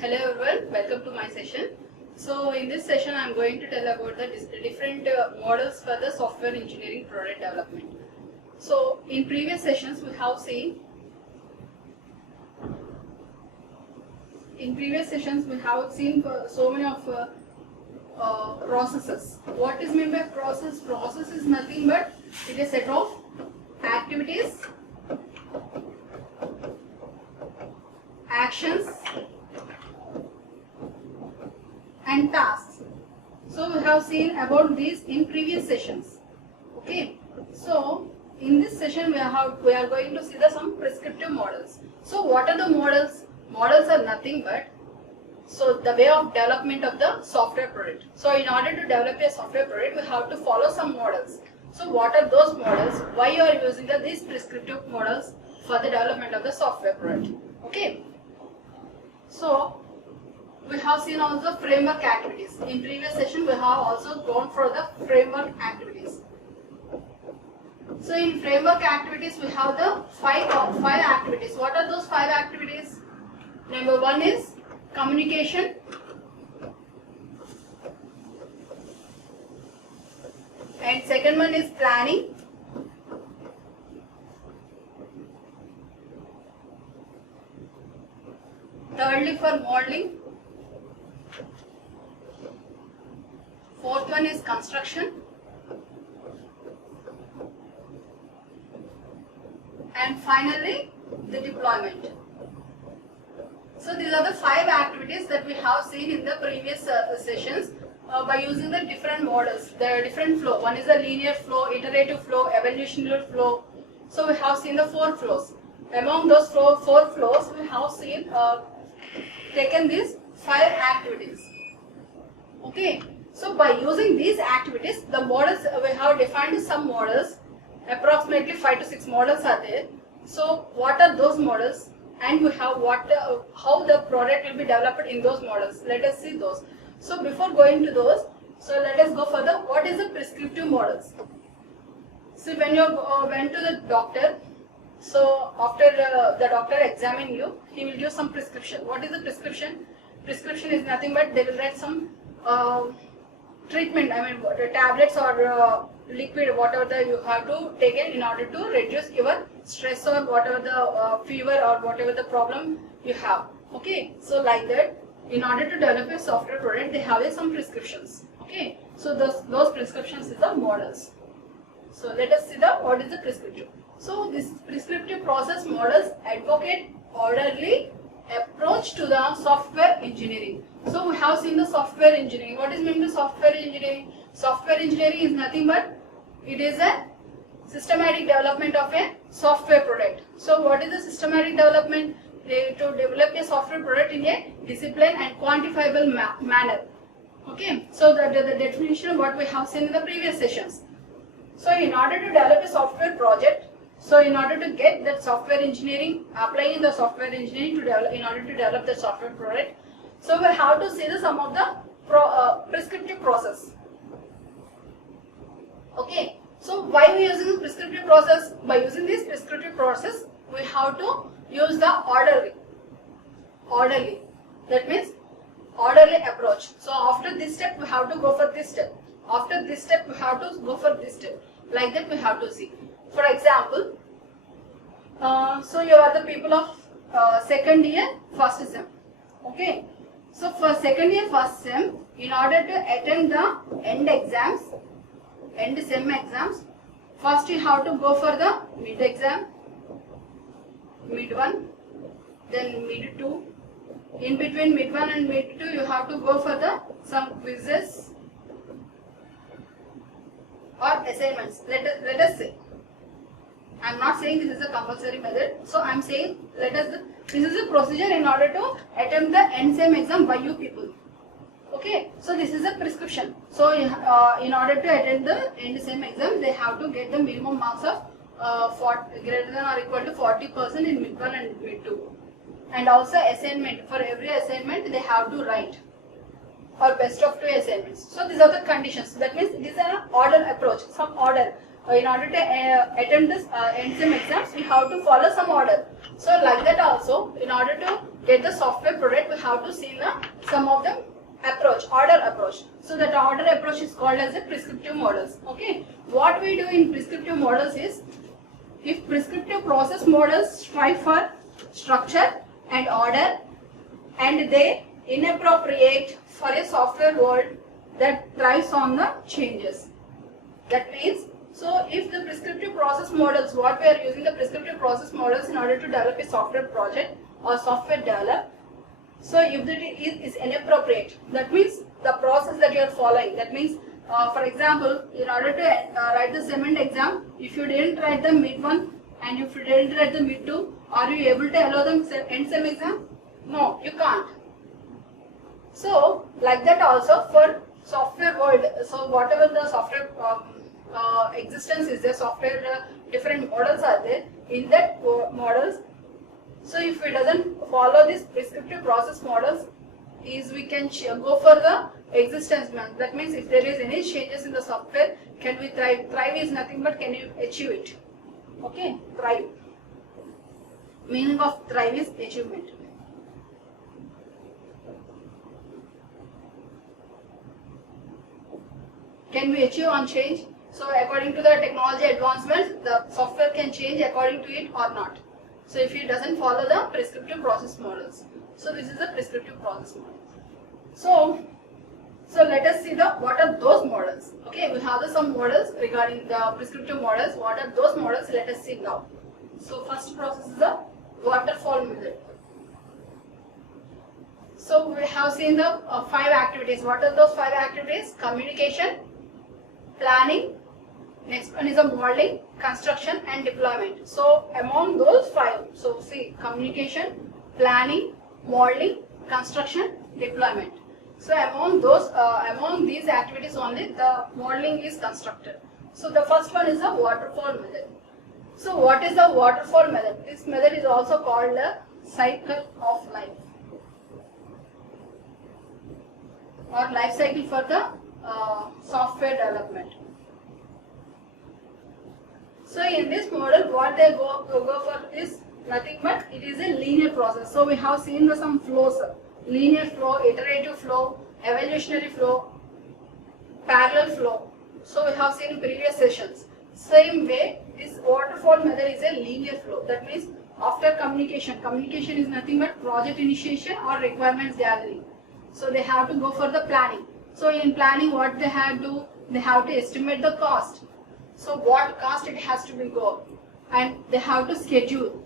Hello everyone, welcome to my session. So in this session I am going to tell about the different models for the software engineering product development. So in previous sessions we have seen so many of processes. What is meant by process? Process is nothing but it is a set of activities, actions and tasks. So we have seen about these in previous sessions. Okay. So in this session we are going to see some prescriptive models. So what are the models? Models are nothing but the way of development of the software product. So in order to develop a software product we have to follow some models. So what are those models? Why you are using these prescriptive models for the development of the software product? Okay. So we have seen also framework activities. In previous session we have also gone for the framework activities. So in framework activities we have the five activities. What are those 5 activities? Number 1 is communication. And second one is planning. Thirdly for modeling. Fourth one is construction. And finally the deployment. So these are the 5 activities that we have seen in the previous sessions by using the different models, the different flow. One is the linear flow, iterative flow, evolutionary flow. So we have seen the 4 flows. Among those 4 flows we have seen taken these 5 activities. Okay. So by using these activities, the models we have defined some models. Approximately 5 to 6 models are there. So what are those models? And we have how the product will be developed in those models. Let us see those. So before going to those, so let us go for what is the prescriptive models. So when you went to the doctor, so after the doctor examine you, he will give some prescription. What is the prescription? Prescription is nothing but they will write some treatment, tablets or liquid, whatever you have to take it in order to reduce your stress or whatever the fever or whatever the problem you have. Okay, so like that, in order to develop a software product, they have some prescriptions. Okay, so those prescriptions is the models. So let us see what is the prescriptive. So this prescriptive process models advocate orderly approach to the software engineering. So we have seen the software engineering. What is meant by software engineering? Software engineering is nothing but it is a systematic development of a software product. So what is the systematic development? To develop a software product in a disciplined and quantifiable manner. Okay, so the definition of what we have seen in the previous sessions. So in order to develop a software project, so in order to get that software engineering, applying the software engineering to develop, in order to develop the software product, so we have to see some of the prescriptive process. Okay, so why we are using the prescriptive process? By using this prescriptive process, we have to use the orderly. That means orderly approach. So after this step, we have to go for this step. After this step, we have to go for this step. Like that, we have to see. For example, so you are the people of second year, first sem. Okay. So for second year, first sem, in order to attend the end sem exams, first you have to go for the mid exam, mid 1, then mid 2. In between mid 1 and mid 2, you have to go for some quizzes or assignments. Let us say. I am not saying this is a compulsory method. So I am saying this is a procedure in order to attempt the end sem exam by you people. Okay, so this is a prescription. So in order to attend the end sem exam, they have to get the minimum marks of greater than or equal to 40% in mid 1 and mid 2. And also assignment. For every assignment, they have to write or best of 2 assignments. So these are the conditions. That means it is an order approach, some order. In order to attempt this end sem exams, we have to follow some order. So like that also, in order to get the software product, we have to see some of them approach, order approach. So that order approach is called as the prescriptive models. Okay, what we do in prescriptive models is, if prescriptive process models strive for structure and order, and they inappropriate for a software world that thrives on the changes. That means, so if the prescriptive process models, what we are using the prescriptive process models in order to develop a software project or software develop, so if it is inappropriate, that means the process that you are following, that means for example, in order to write the cement exam, if you didn't write the mid one and if you didn't write the mid two, are you able to allow them end sem exam? No, you can't. So like that also for software world, so whatever the software existence is there, software different models are there, in that models, so if it doesn't follow this prescriptive process models, is we can go for the existence one. That means if there is any changes in the software, can we thrive? Thrive is nothing but can you achieve it? Okay, thrive. Meaning of thrive is achievement. Can we achieve on change? So according to the technology advancements, the software can change according to it or not. So if it doesn't follow the prescriptive process models. So this is the prescriptive process model. So let us see what are those models. Okay, we have some models regarding the prescriptive models. What are those models? Let us see now. So first process is the waterfall method. So we have seen the 5 activities. What are those 5 activities? Communication, planning, next one is a modeling, construction and deployment. So among those 5, so see, communication, planning, modeling, construction, deployment. So among these activities only, the modeling is constructed. So the first one is the waterfall method. So what is the waterfall method? This method is also called the cycle of life or life cycle for the software development. So in this model, what they go for is nothing but it is a linear process. So we have seen some flows, linear flow, iterative flow, evolutionary flow, parallel flow. So we have seen in previous sessions. Same way, this waterfall method is a linear flow. That means after communication, communication is nothing but project initiation or requirements gathering. So they have to go for the planning. So in planning, what they have to, they have to estimate the cost. So what cost it has to be go, and they have to schedule.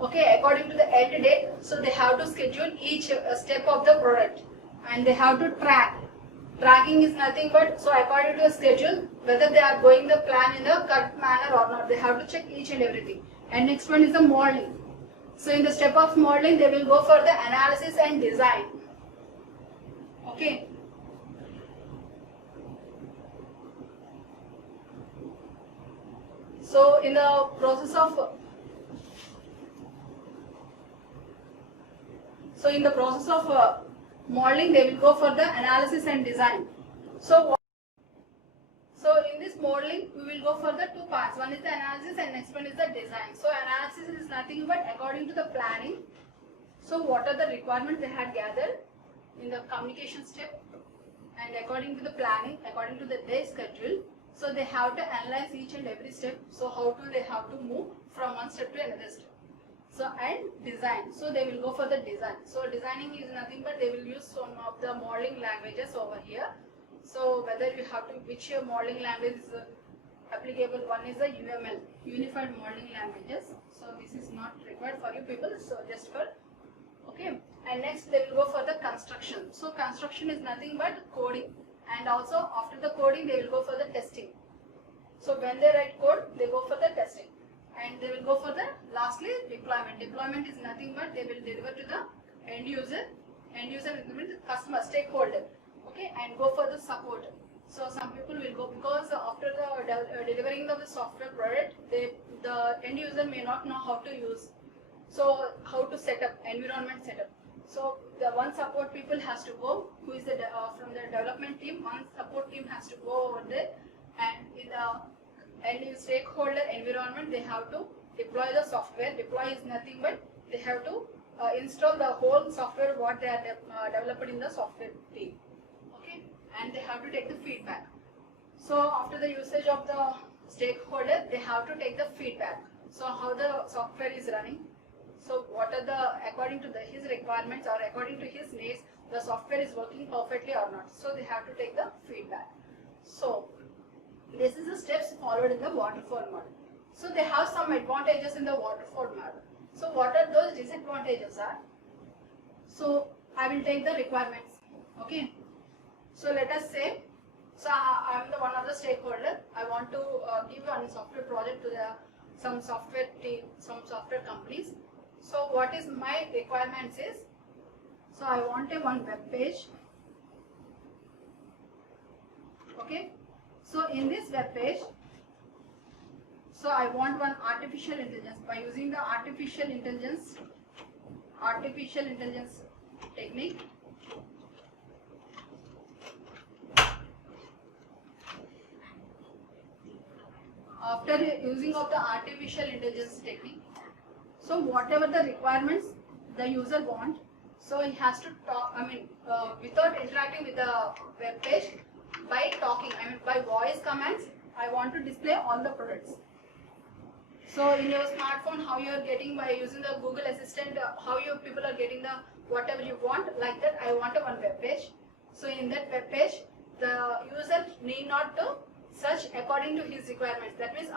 Okay, according to the end date, so they have to schedule each step of the product, and they have to track. Tracking is nothing but, so according to the schedule, whether they are going the plan in a correct manner or not, they have to check each and everything. And next one is the modeling. So in the step of modeling, they will go for the analysis and design. Okay. So in the process of modeling, they will go for the analysis and design. So in this modeling, we will go for the 2 parts. One is the analysis and next one is the design. So analysis is nothing but according to the planning. So what are the requirements they had gathered in the communication step, and according to the planning, according to the day schedule. So they have to analyze each and every step. So how do they have to move from one step to another step. So and design. So they will go for the design. So designing is nothing but they will use some of the modeling languages over here. So whether you have to, which modeling language is applicable, one is the UML, Unified Modeling Languages. So this is not required for you people. So just for, okay. And next they will go for the construction. So construction is nothing but coding. And also after the coding, they will go for the testing. So when they write code, they go for the testing. And they will go for the lastly deployment. Deployment is nothing but they will deliver to the end user. End user means customer, stakeholder. Okay, and go for the support. So some people will go because after the delivering of the software product, the end user may not know how to use. So how to set up environment setup. So the one support people has to go, who is the from the development team. One support team has to go over there, and in the end stakeholder environment, they have to deploy the software. Deploy is nothing but they have to install the whole software what they are developed in the software team. Okay, and they have to take the feedback. So after the usage of the stakeholder, they have to take the feedback. So how the software is running. So what are the, according to his requirements or according to his needs, the software is working perfectly or not. So they have to take the feedback. So this is the steps followed in the waterfall model. So they have some advantages in the waterfall model. So what are those disadvantages are? So I will take the requirements. Okay. So let us say, so I am the one of the stakeholder. I want to give one software project to some software team, some software companies. So what is my requirements is, so I want one web page. Okay. So in this web page, so I want one artificial intelligence. By using the artificial intelligence technique, after using of the artificial intelligence technique, so whatever the requirements the user want, so he has to talk, without interacting with the web page, by talking, by voice commands, I want to display all the products. So in your smartphone, how you are getting by using the Google Assistant, how you people are getting the whatever you want, like that I want one web page. So in that web page, the user need not to search according to his requirements. That means,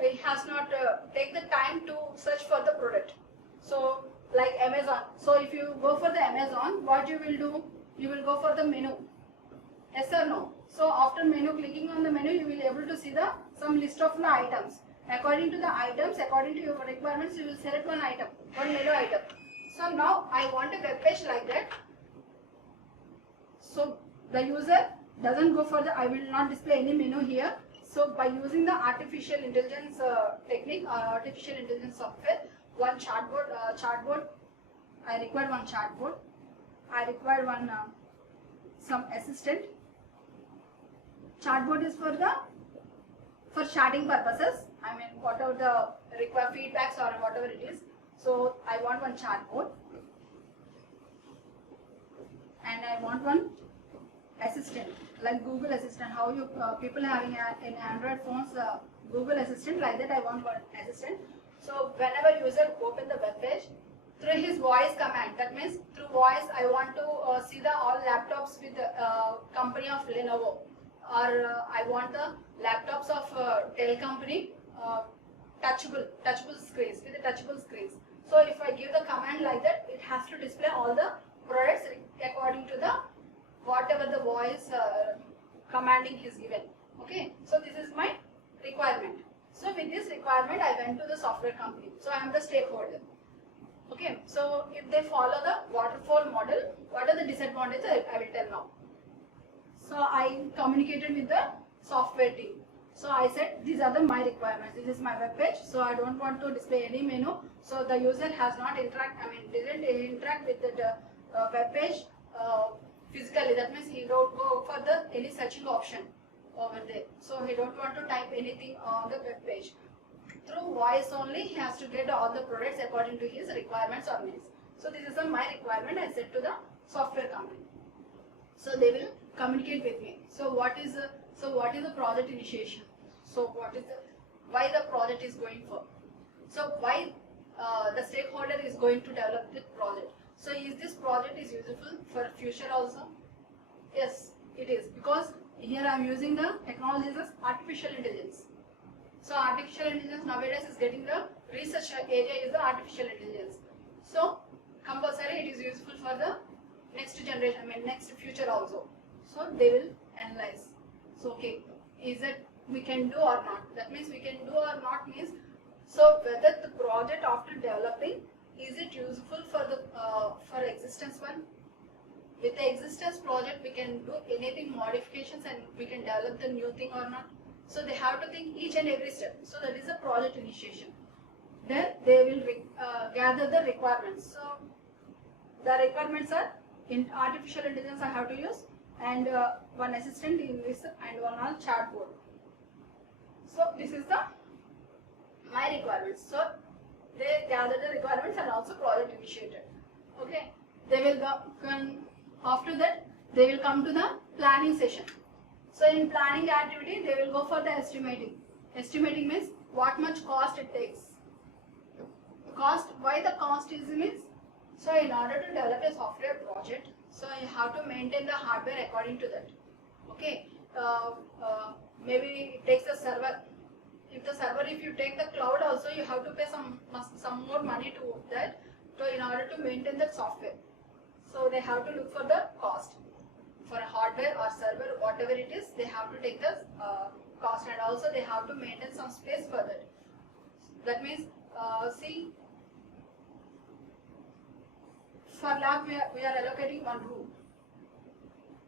he has not take the time to search for the product. So like Amazon. So if you go for the Amazon, what you will do? You will go for the menu. Yes or no? So after menu, clicking on the menu, you will able to see some list of the items. According to the items, according to your requirements, you will select one item, one menu item. So now I want a web page like that. So the user doesn't go for the, I will not display any menu here. So by using the artificial intelligence technique or artificial intelligence software, one chatbot, I require one chatbot. I require one some assistant. Chatbot is for chatting purposes. Whatever the require feedbacks or whatever it is. So I want one chatbot, and I want one assistant like Google Assistant. How you people having in Android phones Google Assistant, like that I want one assistant. So whenever user open the web page, through his voice command, that means through voice I want to see the all laptops with the company of Lenovo, or I want the laptops of Dell company, touchable screens with the touchable screens. So if I give the command like that, it has to display all the products according to the whatever the voice commanding is given. Okay, so this is my requirement. So with this requirement, I went to the software company. So I am the stakeholder. Okay, so if they follow the waterfall model, what are the disadvantages? I will tell now. So I communicated with the software team. So I said these are my requirements. This is my web page. So I don't want to display any menu. So the user has not didn't interact with the web page physically. That means he don't go for any searching option over there. So he don't want to type anything on the web page. Through voice only, he has to get all the products according to his requirements or needs. So this is my requirement. I said to the software company. So they will communicate with me. So what is the project initiation? So why the project is going for? So why the stakeholder is going to develop this project? So is this project is useful for future also? Yes, it is, because here I am using the technologies as artificial intelligence. So artificial intelligence nowadays is getting the research area is the artificial intelligence. So compulsory it is useful for the next generation, next future also. So they will analyze. So okay, is it we can do or not? That means we can do or not means, so whether the project after developing, is it useful for the for existence one? With the existence project we can do anything modifications and we can develop the new thing or not. So they have to think each and every step. So that is a project initiation. Then they will gather the requirements. So the requirements are in artificial intelligence I have to use, and one assistant in this, and one on chatbot. So this is my requirements. So they gather the requirements and also project initiated. Okay, they will go, after that they will come to the planning session. So in planning activity, they will go for the estimating. Estimating means what much cost it takes. Cost, why the cost is means, so in order to develop a software project, so you have to maintain the hardware according to that. Okay, maybe it takes a server. If you take the cloud also, you have to pay some more money to that. So in order to maintain that software, so they have to look for the cost. For a hardware or server, whatever it is, they have to take the cost, and also they have to maintain some space for that. That means, see, for lab we are allocating one room.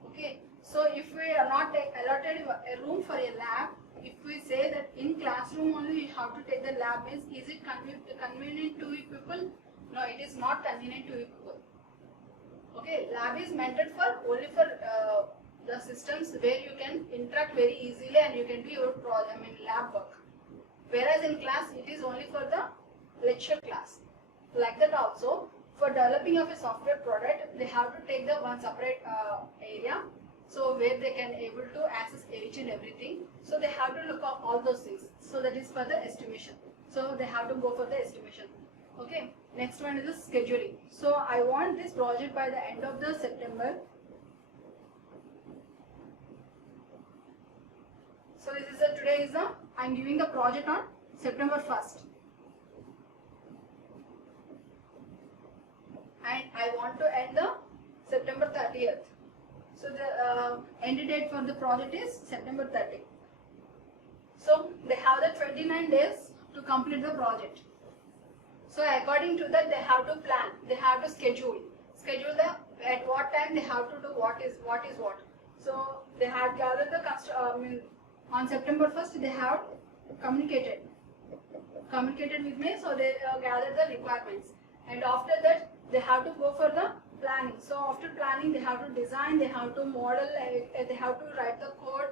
Okay, so if we are not allotted a room for a lab, if we say that in classroom only you have to take the lab, means is it convenient to you people? No, it is not convenient to you people. Okay, lab is meant for only for the systems where you can interact very easily and you can do your lab work. Whereas in class it is only for the lecture class. Like that also, for developing of a software product, they have to take the one separate area, so where they can able to access each and everything. So they have to look up all those things. So that is for the estimation. So they have to go for the estimation. Okay. Next one is the scheduling. So I want this project by the end of the September. So this is today is the, I am giving the project on September 1st. And I want to end the September 30th. So the end date for the project is September 30th. So they have the 29 days to complete the project. So according to that, they have to plan, they have to schedule the at what time they have to do what is what. So they have gathered the on September 1st they have communicated with me. So they gathered the requirements, and after that they have to go for the planning. So after planning, they have to design, they have to model, they have to write the code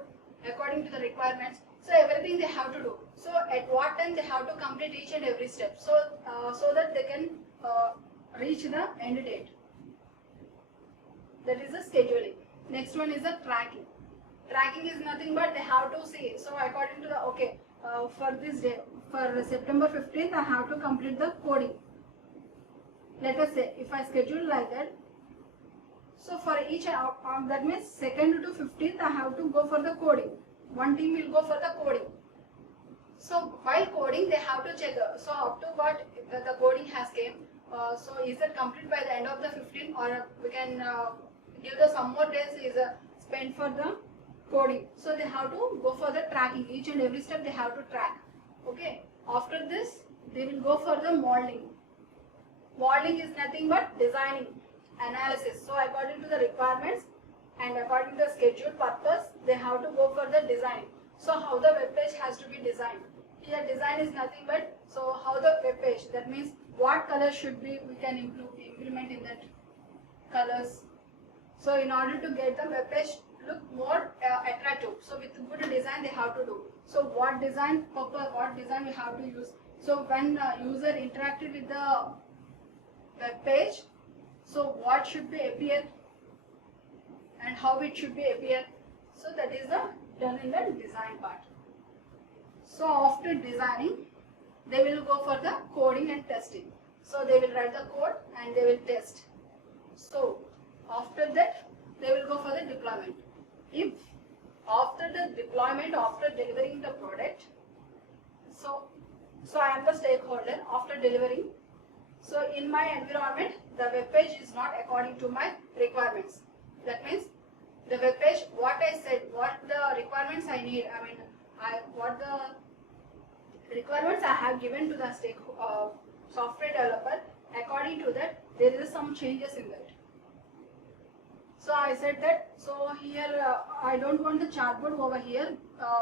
according to the requirements. So everything they have to do. So at what time they have to complete each and every step. So so that they can reach the end date. That is the scheduling. Next one is the tracking. Tracking is nothing but they have to see. So according to the for this day, for September 15th, I have to complete the coding. Let us say if I schedule like that, so for each that means 2nd to 15th I have to go for the coding. One team will go for the coding. So while coding they have to check, so up to what the coding has came, so is it complete by the end of the 15th, or we can give the some more days is spent for the coding. So they have to go for the tracking, each and every step they have to track. Okay, after this they will go for the modeling. Modeling is nothing but designing, analysis. So according to the requirements and according to the schedule purpose, they have to go for the design. So how the web page has to be designed. Here design is nothing but, so how the web page, that means what color should be, we can implement in that colors. So in order to get the web page look more attractive, so with good design they have to do. So what design purpose, what design we have to use. So when user interacted with the web page, so what should be appear and how it should be appear. So that is the done in the design part. So after designing, they will go for the coding and testing. So they will write the code and they will test. So after that, they will go for the deployment. If after the deployment, after delivering the product, so I am the stakeholder after delivering. So in my environment, the web page is not according to my requirements. That means the web page, what I said, what the requirements I need, what the requirements I have given to the software developer, according to that, there is some changes in that. So I said that, so here I don't want the chatbot over here,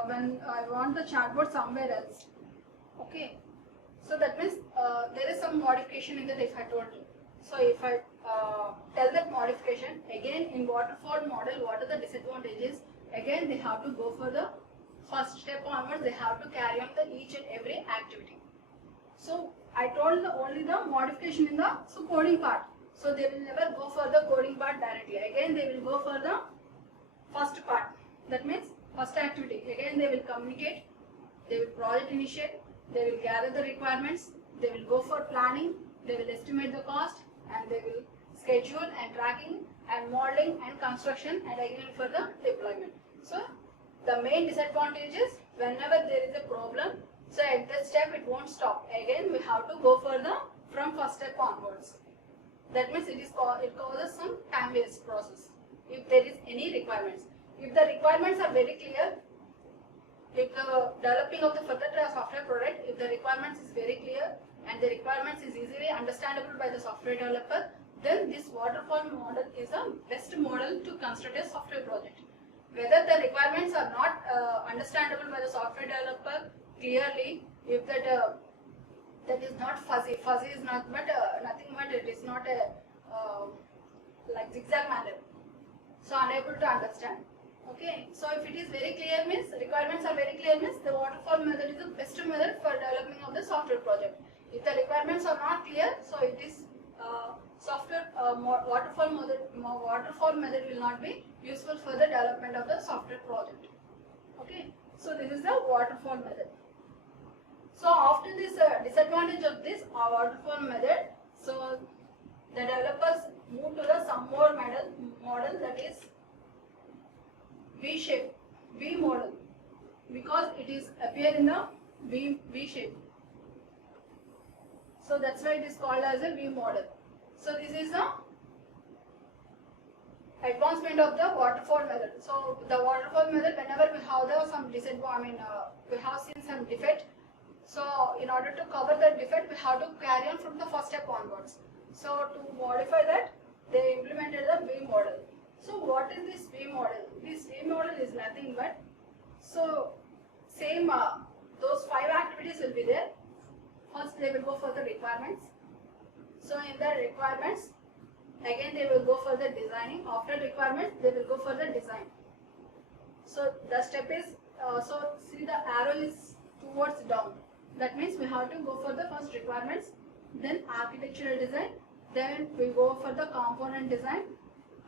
when I want the chatbot somewhere else. Okay. So that means there is some modification in that if I told you. So if I tell that modification, again in waterfall model, what are the disadvantages? Again they have to go for the first step onwards, they have to carry on the each and every activity. So I told only the modification in the coding part. So they will never go for the coding part directly. Again they will go for the first part. That means first activity. Again they will communicate, they will project initiate, they will gather the requirements, they will go for planning, they will estimate the cost, and they will schedule and tracking and modeling and construction, and again for the deployment. So the main disadvantage is whenever there is a problem, so at that step it won't stop. Again we have to go for the from first step onwards. That means it causes some time waste process if there is any requirements. If the requirements are very clear, if the developing of the further software product, if the requirements is very clear and the requirements is easily understandable by the software developer, then this waterfall model is a best model to construct a software project. Whether the requirements are not understandable by the software developer clearly, if that that is not fuzzy is not but nothing but it is not a like zigzag manner, so unable to understand. Okay, so if it is very clear means requirements are very clear means the waterfall method is the best method for developing of the software project. If the requirements are not clear, so it is waterfall method will not be useful for the development of the software project. Okay, so this is the waterfall method. So after this disadvantage of this waterfall method, so the developers move to the some more model that is V shape, V model, because it is appear in the V shape. So that's why it is called as a V model. So this is the advancement of the waterfall method. So the waterfall method, whenever we have some disadvantage, we have seen some defect. So in order to cover that defect, we have to carry on from the first step onwards. So to modify that, they implemented the V model. So what is this V model? This V model is nothing but, so same those 5 activities will be there. First they will go for the requirements. So in the requirements, again they will go for the designing. After requirements, they will go for the design. So the step is, so see the arrow is towards down. That means we have to go for the first requirements, then architectural design, then we go for the component design.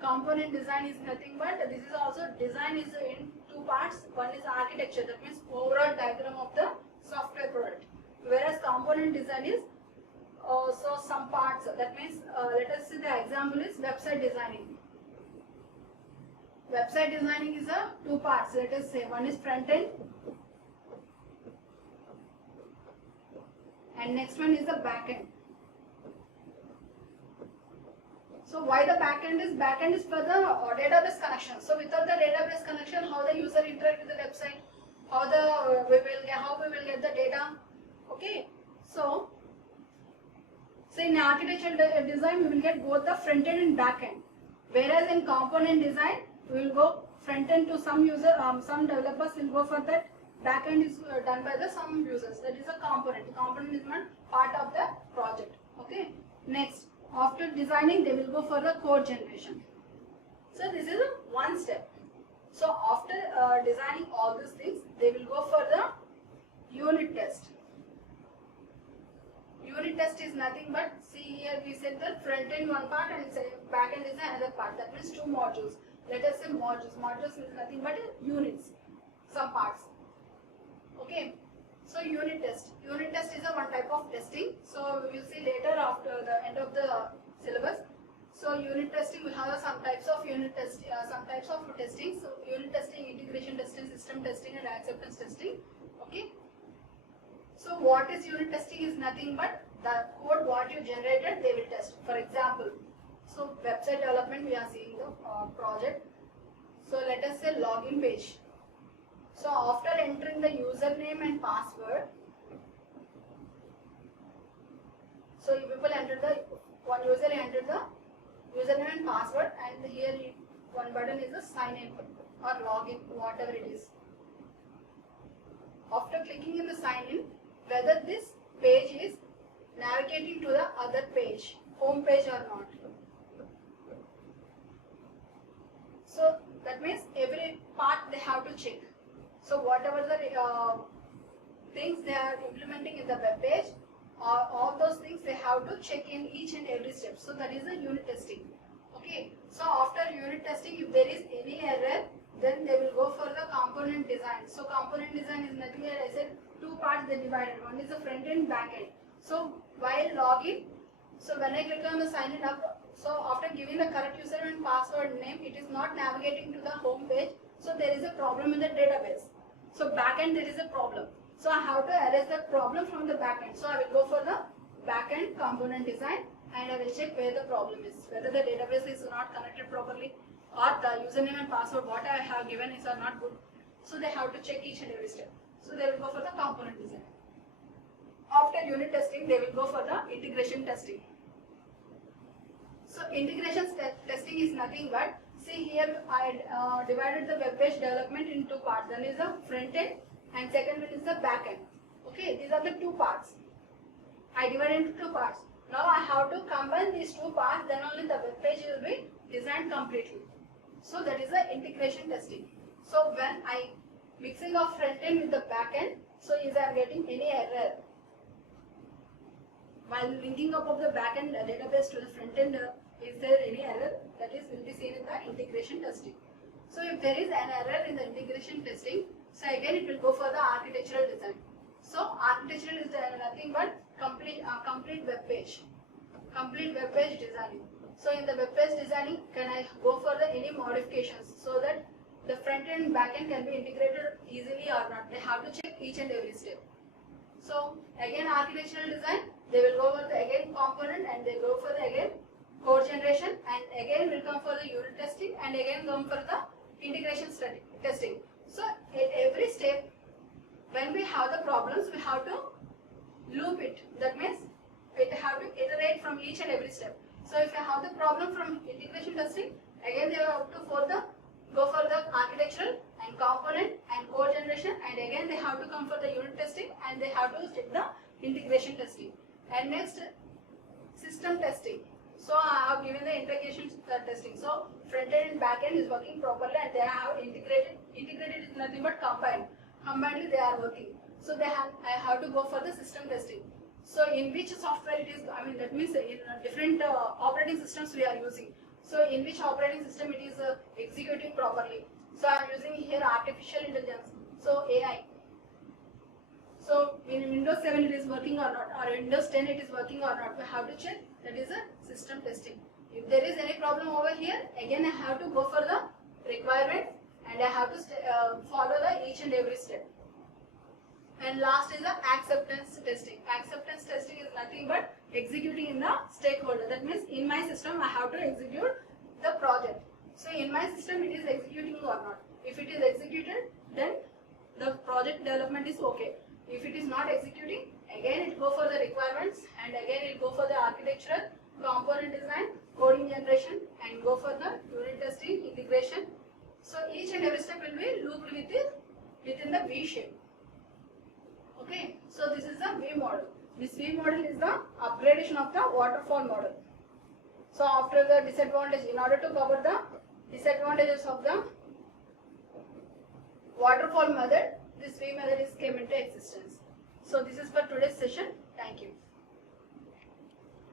Component design is nothing but, this is also design is in 2 parts. One is architecture, that means overall diagram of the software product. Whereas component design is so some parts, that means let us see the example is website designing. Website designing is a 2 parts. Let us say one is front end and next one is the back end. So why the back end is? Back end is for the database connection. So without the database connection, how the user interact with the website, how we will get the data. Okay. So in architectural design, we will get both the front end and back end. Whereas in component design, we will go front end to some user, some developers will go for that. Back end is done by the some users. That is a component. The component is not part of the project. Okay. Next, after designing, they will go for the code generation. So this is one step. So after designing all these things, they will go for the unit test. Unit test is nothing but, see here we said the front end one part and back end is another part. That means 2 modules. Let us say modules. Modules is nothing but units, some parts. Okay. So unit test. Unit test is a one type of testing. So we will see later after the end of the syllabus. So unit testing, we have some types of unit test, some types of testing. So unit testing, integration testing, system testing, and acceptance testing. Okay. So what is unit testing is nothing but the code what you generated, they will test. For example, so website development, we are seeing the project. So let us say login page. So after entering the username and password, so you people enter the, one user entered the username and password, and here one button is a sign in or login, whatever it is. After clicking in the sign in, whether this page is navigating to the other page, home page or not. So that means every part they have to check. So whatever the things they are implementing in the web page, all those have to check in each and every step. So that is the unit testing. Okay. So after unit testing, if there is any error, then they will go for the component design. So component design is nothing else. I said two parts they divided. One is the front end, back end. So while login, so when I click on the sign in up, so after giving the correct username and password name, it is not navigating to the home page. So there is a problem in the database. So backend there is a problem. So I have to erase the problem from the backend. So I will go for the backend component design and I will check where the problem is, whether the database is not connected properly or the username and password what I have given is are not good. So they have to check each and every step. So they will go for the component design. After unit testing, they will go for the integration testing. So integration testing is nothing but, see here I divided the web page development in two parts. One is the front end and second one is the back end. Okay, these are the two parts. I divided into two parts. Now I have to combine these two parts, then only the web page will be designed completely. So that is the integration testing. So when I mixing of front end with the back end, so is I am getting any error while linking up of the back end database to the front end, is there any error? That is will be seen in the integration testing. So if there is an error in the integration testing, so again it will go for the architectural design. So architectural is nothing but complete web page, complete web page designing. So in the web page designing, can I go for the any modifications so that the front end and back end can be integrated easily or not? They have to check each and every step. So again architectural design, they will go for the again component and they go for the again code generation and again will come for the unit testing and again come for the integration testing. So at every step, when we have the problems, we have to loop it. That means we have to iterate from each and every step. So if you have the problem from integration testing, again they have to go for the architectural and component and code generation and again they have to come for the unit testing and they have to check the integration testing. And next, system testing. So I have given the integration testing. So front end and back end is working properly and they have integrated. Integrated is nothing but combined. Combinedly they are working. So I have to go for the system testing. So in which software it is, I mean that means in different operating systems we are using. So in which operating system it is executing properly. So I am using here artificial intelligence. So AI. So in Windows 7 it is working or not, or Windows 10 it is working or not. We have to check. That is a system testing. If there is any problem over here, again I have to go for the requirement and I have to follow the each and every step. And last is the acceptance testing. Acceptance testing is nothing but executing in the stakeholder. That means in my system I have to execute the project. So in my system it is executing or not. If it is executed, then the project development is okay. If it is not executing, again it go for the requirements and again it go for the architectural, component design, coding generation and go for the unit testing, integration. So each and every step will be looped within the V shape. Okay, so this is the V model. This V model is the upgradation of the waterfall model. So after the disadvantage, in order to cover the disadvantages of the waterfall method, this V method is came into existence. So this is for today's session. Thank you.